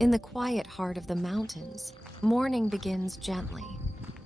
In the quiet heart of the mountains, morning begins gently.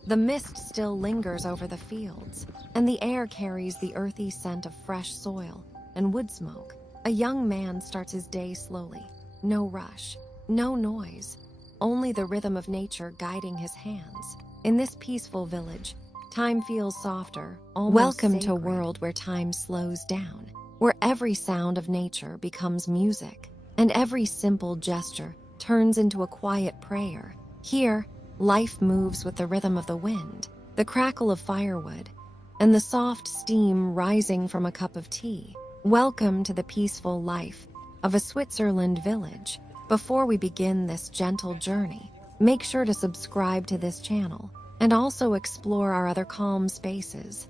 The mist still lingers over the fields, and the air carries the earthy scent of fresh soil and wood smoke. A young man starts his day slowly. No rush, no noise, only the rhythm of nature guiding his hands. In this peaceful village, time feels softer, almost Welcome to a world where time slows down, where every sound of nature becomes music, and every simple gesture turns into a quiet prayer. Here, life moves with the rhythm of the wind, the crackle of firewood, and the soft steam rising from a cup of tea. Welcome to the peaceful life of a Switzerland village. Before we begin this gentle journey, make sure to subscribe to this channel and also explore our other calm spaces.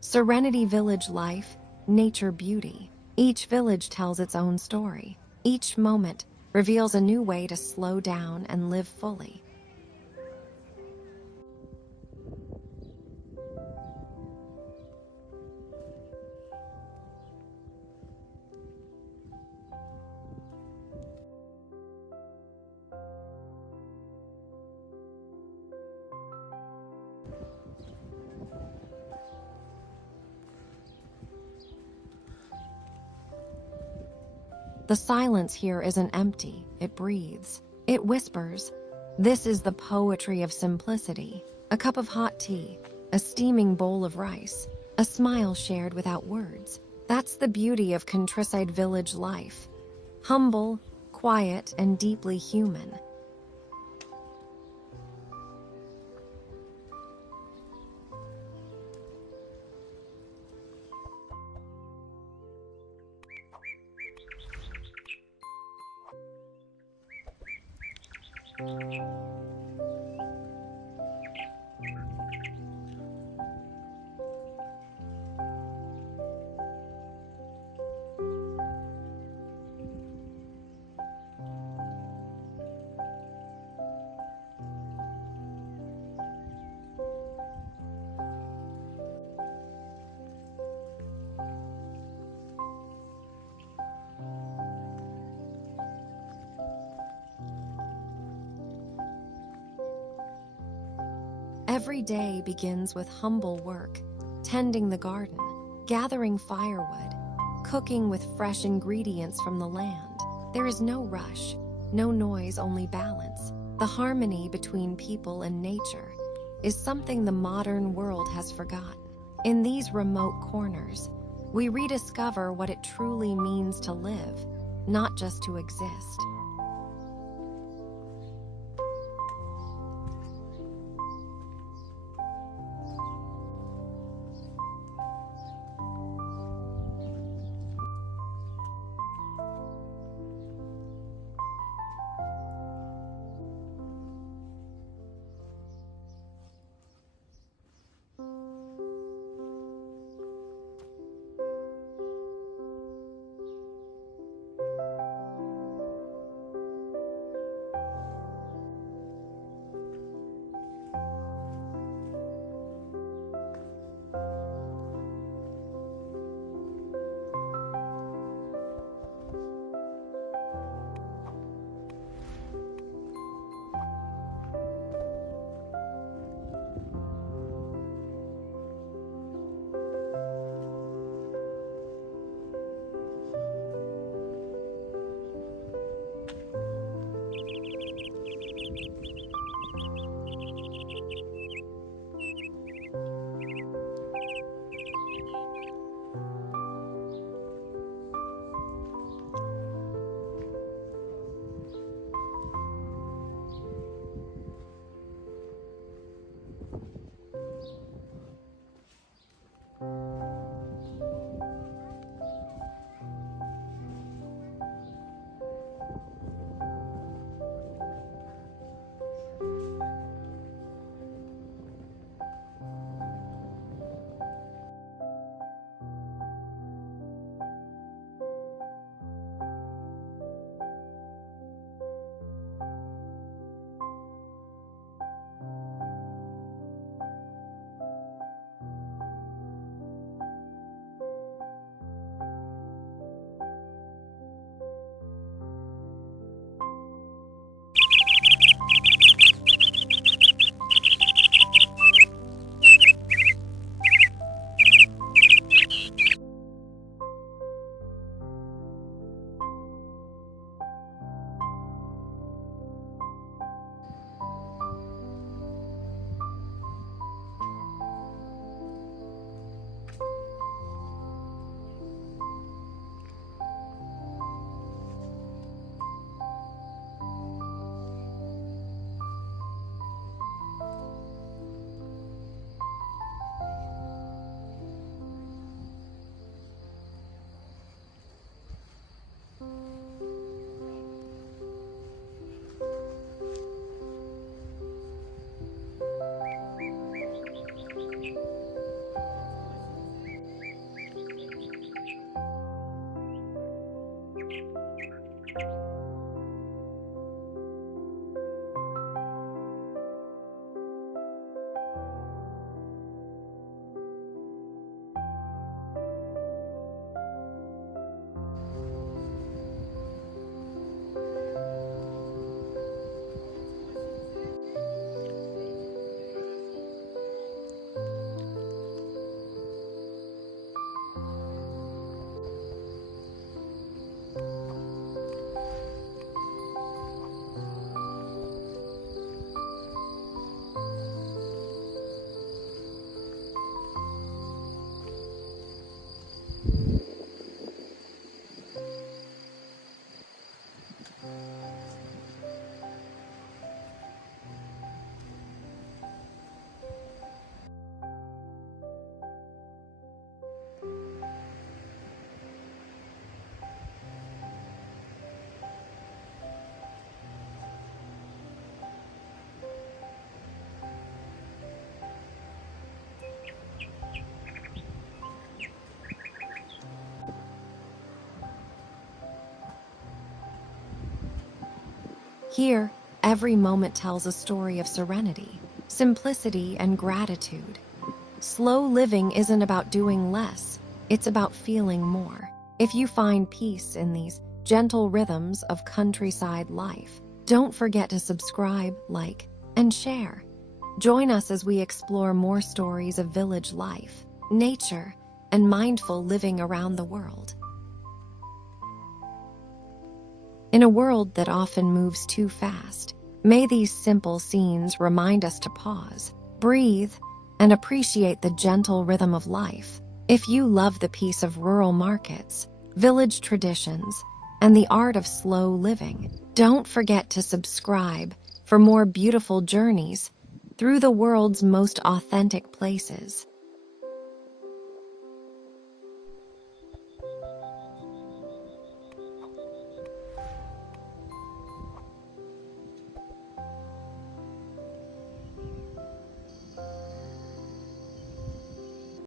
Serenity Village Life, Nature Beauty. Each village tells its own story. Each moment reveals a new way to slow down and live fully. The silence here isn't empty, it breathes. It whispers. This is the poetry of simplicity. A cup of hot tea, a steaming bowl of rice, a smile shared without words. That's the beauty of countryside village life. Humble, quiet, and deeply human. Every day begins with humble work, tending the garden, gathering firewood, cooking with fresh ingredients from the land. There is no rush, no noise, only balance. The harmony between people and nature is something the modern world has forgotten. In these remote corners, we rediscover what it truly means to live, not just to exist. Here, every moment tells a story of serenity, simplicity, and gratitude. Slow living isn't about doing less, it's about feeling more. If you find peace in these gentle rhythms of countryside life, don't forget to subscribe, like, and share. Join us as we explore more stories of village life, nature, and mindful living around the world. In a world that often moves too fast, may these simple scenes remind us to pause, breathe, and appreciate the gentle rhythm of life. If you love the peace of rural markets, village traditions, and the art of slow living, don't forget to subscribe for more beautiful journeys through the world's most authentic places.